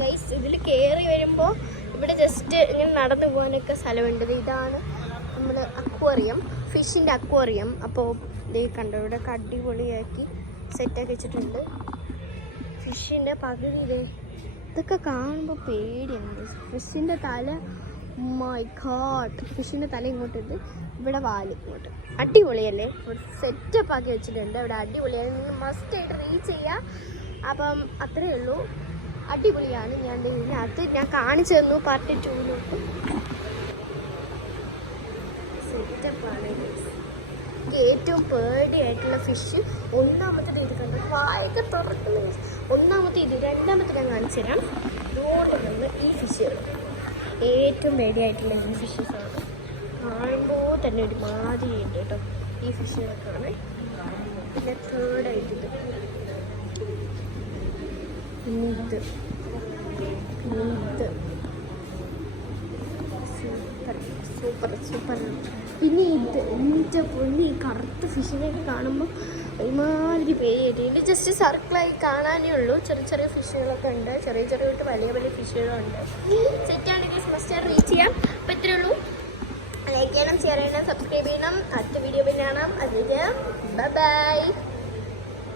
Guys ഇതിൽ കയറി വരുമ്പോൾ ഇവിടെ ജസ്റ്റ് ഇങ്ങനെ നടന്നു പോകാനൊക്കെ സ്ഥലമുണ്ട്. ഇതാണ് നമ്മൾ അക്വേറിയം, ഫിഷിൻ്റെ അക്വേറിയം. അപ്പോൾ ഇതേ കണ്ടോ, ഇവിടെ അടിപൊളിയാക്കി സെറ്റാക്കി വെച്ചിട്ടുണ്ട്. ഫിഷിൻ്റെ പകുതി ഇതൊക്കെ കാണുമ്പോൾ പേടിയാണ്. ഫിഷിൻ്റെ തല, മൈ ഗോഡ്, ഫിഷിൻ്റെ തല ഇങ്ങോട്ടിട്ട് ഇവിടെ വാല് ഇങ്ങോട്ട്. അടിപൊളിയല്ലേ? സെറ്റപ്പ് ആക്കി വെച്ചിട്ടുണ്ട്. ഇവിടെ അടിപൊളിയാണ്, നിങ്ങൾ മസ്റ്റായിട്ട് റീച്ച് ചെയ്യുക. അപ്പം അത്രയേ ഉള്ളൂ, അടിപൊളിയാണ്. അത് ഞാൻ കാണിച്ചു തന്നു പാർട്ട് 2 സെറ്റപ്പാണ്. ഏറ്റവും പേടി ആയിട്ടുള്ള ഫിഷ് ഒന്നാമത്തെ ഇത് കണ്ടു, വായൊക്കെ തുറക്കുന്ന ഒന്നാമത്തെ ഇത്. രണ്ടാമത്തെ ഞാൻ കാണിച്ചു തരാം. ഇങ്ങോട്ട് വന്ന് ഈ ഫിഷുകൾ ഏറ്റവും പേടിയായിട്ടുള്ള ഈ ഫിഷസാണ്. കാണുമ്പോൾ തന്നെ ഒരു മാതിരി ഉണ്ട് കേട്ടോ ഈ ഫിഷുകളൊക്കെയാണ്. പിന്നെ തേർഡായിട്ട് ഇത്, ഇത് സൂപ്പർ സൂപ്പർ സൂപ്പറാണ്. പിന്നെ എൻ്റെ പൊന്നി, ഈ കറുത്ത ഫിഷിനെയൊക്കെ കാണുമ്പോൾ ഒരുമാതിരി പേടിയായിട്ട്. ജസ്റ്റ് സർക്കിളായി കാണാനേ ഉള്ളൂ. ചെറിയ ചെറിയ ഫിഷുകളൊക്കെ ഉണ്ട്, ചെറിയ ചെറിയ തൊട്ട് വലിയ വലിയ ഫിഷുകളുണ്ട്. സെറ്റാണെങ്കിൽ മസ്റ്റ് റീച്ച് ചെയ്യാം. അപ്പോൾ ഇത്രയേ ഉള്ളൂ. ലൈക്ക് ചെയ്യണം, ഷെയർ ചെയ്യണം, സബ്സ്ക്രൈബ് ചെയ്യണം. അടുത്ത വീഡിയോ പിന്നെ കാണാം. അതിലേക്ക് ബൈ ബൈ.